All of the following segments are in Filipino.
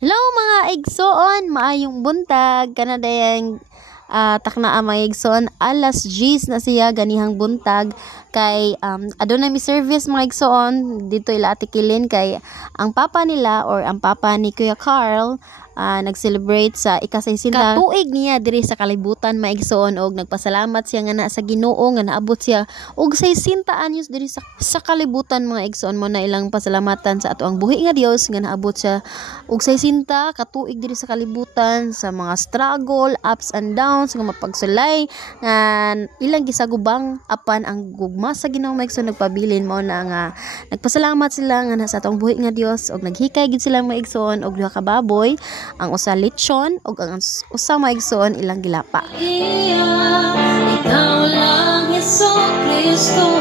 Hello mga igsoon, maayong buntag kanadayang taknaa mga igsoon alas 10 na siya ganihang buntag kay adunay mi service mga igsoon dito ila atikilin kay ang papa nila or ang papa ni Kuya Carl nag-celebrate sa ika-60 katuig niya diri sa kalibutan mga igsoon og nagpasalamat siya nga na sa Ginoo nga naabot siya og 60 anyos diri sa kalibutan mga igsoon mo na ilang pasalamatan sa ato ang buhi nga Dios nga naabot siya ug 60 katuig diri sa kalibutan sa mga struggle, ups and downs nga mapagsulay nga ilang gisagubang apan ang gugma sa Ginoo maigsoon nagpabilin mao na nga nagpasalamat sila nga nasa atong buhi nga Dios og naghikay gid sila maigsoon og duha ka baboy, ang usa lechon og ang usa maigsoon ilang gilapa. Ikaw lang Jesucristo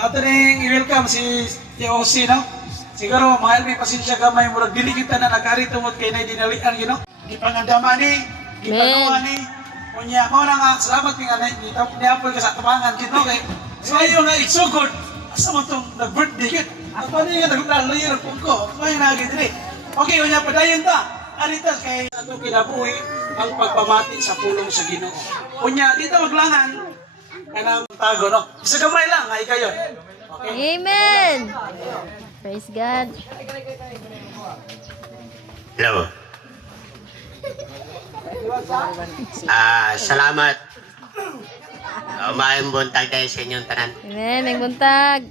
Ato ning i-welcome si TOC, no? Siguro mahal may pasensya gamay murag dili kita na nagari tungod kay na dinalian you know. Gipangandama ni, gipanuwa ni. Unya mo na nga salamat nga ni apol ka sa tabangan kito kay sayo nga it's so good. Asa man tong nag-birthday kit. Ato ni nga naglalayer pug ko. May nagi diri. Okay, unya padayon ta. Aritas kay ato kinabuhi ang pagpamati sa pulong sa Ginoo. Unya dito maglangan kanang tago, no? Isa gamay lang, ay kayo. Okay? Amen. Praise God. Hello. Salamat. Umayong buntag tayo sa inyong tanan. Amen. May buntag.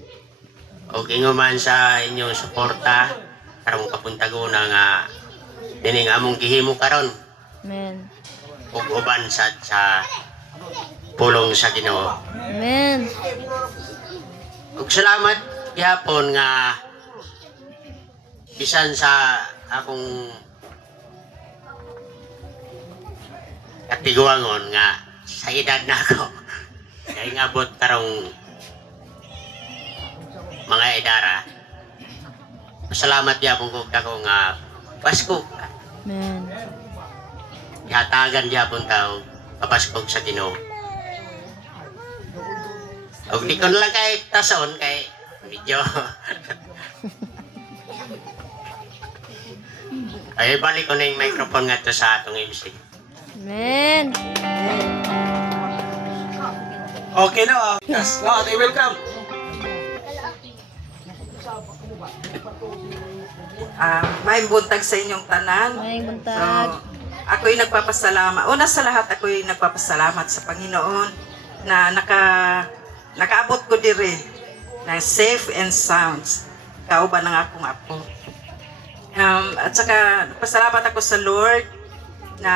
Okay man sa inyong suporta. Karong kapuntaguna nga dining among gihimo karon. Amen. Ug uban sa pulong sa Ginoo. Amen. Ug salamat gihapon nga bisan sa akong katiguangon nga sa edad na ako kay ngabot karong mga edara. Salamat gihapon ko kako nga Pasko. Amen. Ihatagan gihapon tao kapaskog sa Ginoo. Og di ko lang kay tason kay medyo ay balik ko na yung microphone nga to sa atong MC. Amen. Okay na. Yes, no, ate welcome. May buntag sa inyong tanan. May So, buntag. ako'y nagpapasalamat. Una sa lahat, ako'y nagpapasalamat sa Panginoon na nakaabot ko diri na safe and sounds. Kauban ng akong apo. At saka, pasalamat ako sa Lord na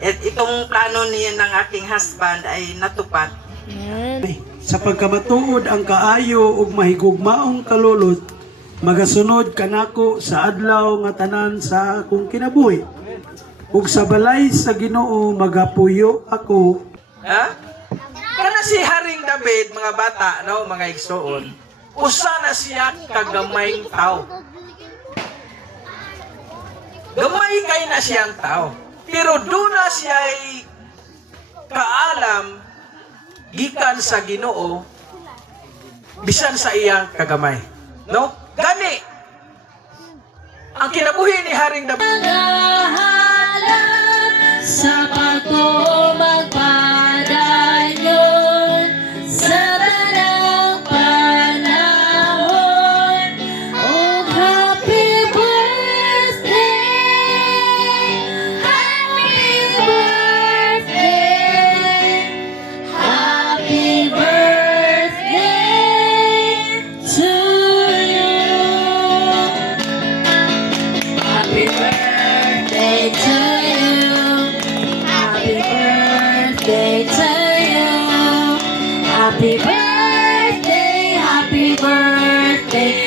itong plano niya ng aking husband ay natupad. Amen. Sa pagkamatuod ang kaayo ug mahigugmaong kalulot, magasunod kanako sa adlaw nga tanan sa akong kinabuhi. Ug sa balay sa Ginoo magapuyo ako. Ha? Kana si Haring David, mga bata, no, mga igsoon, usa na siya kagamay tao. Gamay kay na siyang tao. Pero doon na siya ay kaalam gikan sa Ginoo bisan sa iyang kagamay. No? Gani ang kinabuhi ni Haring David Sa pagko magpadayon sa tanang panahon. Oh, happy birthday, happy birthday, happy birthday to you. Happy birthday to you. birthday to you. Happy birthday, happy birthday,